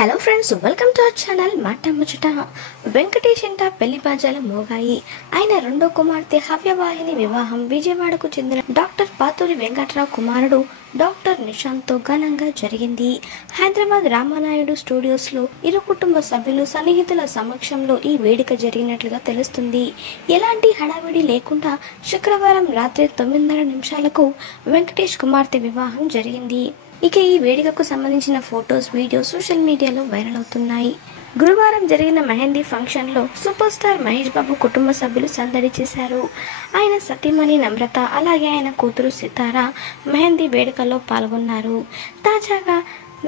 Hello friends, welcome to our channel మాట ముచ్చట. వెంకటేష్ ఇంట పెళ్లి బాజాలు మోగాయి. ఆయన రెండో కుమార్తె హవ్యవాహిని వివాహం విజయవాడకు చెందిన డాక్టర్ పాతూరి వెంకట్రావు కుమారుడు డాక్టర్ నిశాంత్తో ఘనంగా జరిగింది. హైదరాబాద్ రామానాయుడు స్టూడియోస్లో ఇరు కుటుంబ సభ్యులు సన్నిహితుల సమక్షంలో ఈ వేడుక జరిగినట్లుగా తెలుస్తుంది. ఎలాంటి హడావిడి లేకుండా శుక్రవారం రాత్రి 9:30 వెంకటేష్ కుమార్తె వివాహం జరిగింది. ఇక ఈ వేడుకకు సంబంధించిన ఫొటోస్, వీడియోస్ సోషల్ మీడియాలో వైరల్ అవుతున్నాయి. గురువారం జరిగిన మెహందీ ఫంక్షన్లో సూపర్ స్టార్ మహేష్ బాబు కుటుంబ సభ్యులు సందడి చేశారు. ఆయన సతీమణి నమ్రత, అలాగే ఆయన కూతురు సితార మెహందీ వేడుకల్లో పాల్గొన్నారు. తాజాగా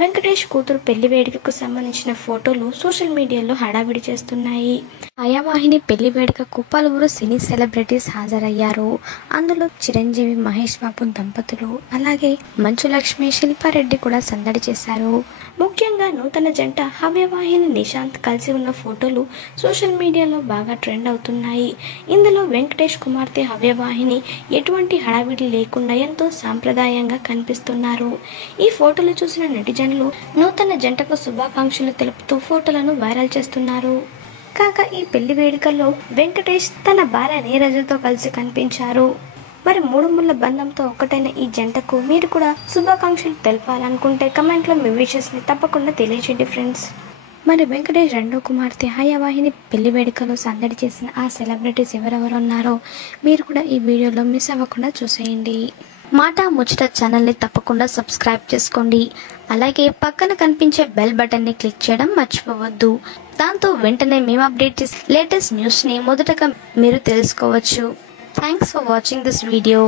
వెంకటేష్ కూతురు పెళ్లి వేడుకకు సంబంధించిన ఫోటోలు సోషల్ మీడియాలో హడావిడి చేస్తున్నాయి. హవ్యవాహిని పెళ్లి వేడుకకు పలువురు సినీ సెలబ్రిటీస్ హాజరయ్యారు. అందులో చిరంజీవి, మహేష్ బాబు దంపతులు, అలాగే మంచు లక్ష్మి, శిల్పారెడ్డి కూడా సందడి చేశారు. ముఖ్యంగా నూతన జంట హవ్యవాహిని, నిశాంత్ కలిసి ఉన్న ఫోటోలు సోషల్ మీడియాలో బాగా ట్రెండ్ అవుతున్నాయి. ఇందులో వెంకటేష్ కుమార్తె హవ్యవాహిని ఎటువంటి హడావిడి లేకుండా ఎంతో సాంప్రదాయంగా కనిపిస్తున్నారు. ఈ ఫోటోలు చూసిన నెటిజన్లు నూతన జంటకు శుభాకాంక్షలు తెలుపుతూ ఫోటోలను వైరల్ చేస్తున్నారు. కాగా ఈ పెళ్లి వేడుకల్లో వెంకటేష్ తన భార్య నీరజతో కలిసి కనిపించారు. మరి 3 ముళ్ళ బంధంతో ఒకటైన ఈ జంటకు మీరు కూడా శుభాకాంక్షలు తెలపాలనుకుంటే కమెంట్లో మీ విషెస్ని తప్పకుండా తెలియజేయండి ఫ్రెండ్స్. మరి వెంకటేష్ రెండో కుమార్తె హవ్యవాహిని పెళ్లి వేడుకలో సందడి చేసిన ఆ సెలబ్రిటీస్ ఎవరెవరు ఉన్నారో మీరు కూడా ఈ వీడియోలో మిస్ అవ్వకుండా చూసేయండి. మాట ముచ్చట ఛానల్ని తప్పకుండా సబ్స్క్రైబ్ చేసుకోండి. అలాగే పక్కన కనిపించే బెల్ బటన్ని క్లిక్ చేయడం మర్చిపోవద్దు. దాంతో వెంటనే మేము అప్డేట్ చేసే లేటెస్ట్ న్యూస్ని మొదటగా మీరు తెలుసుకోవచ్చు. Thanks for watching this video.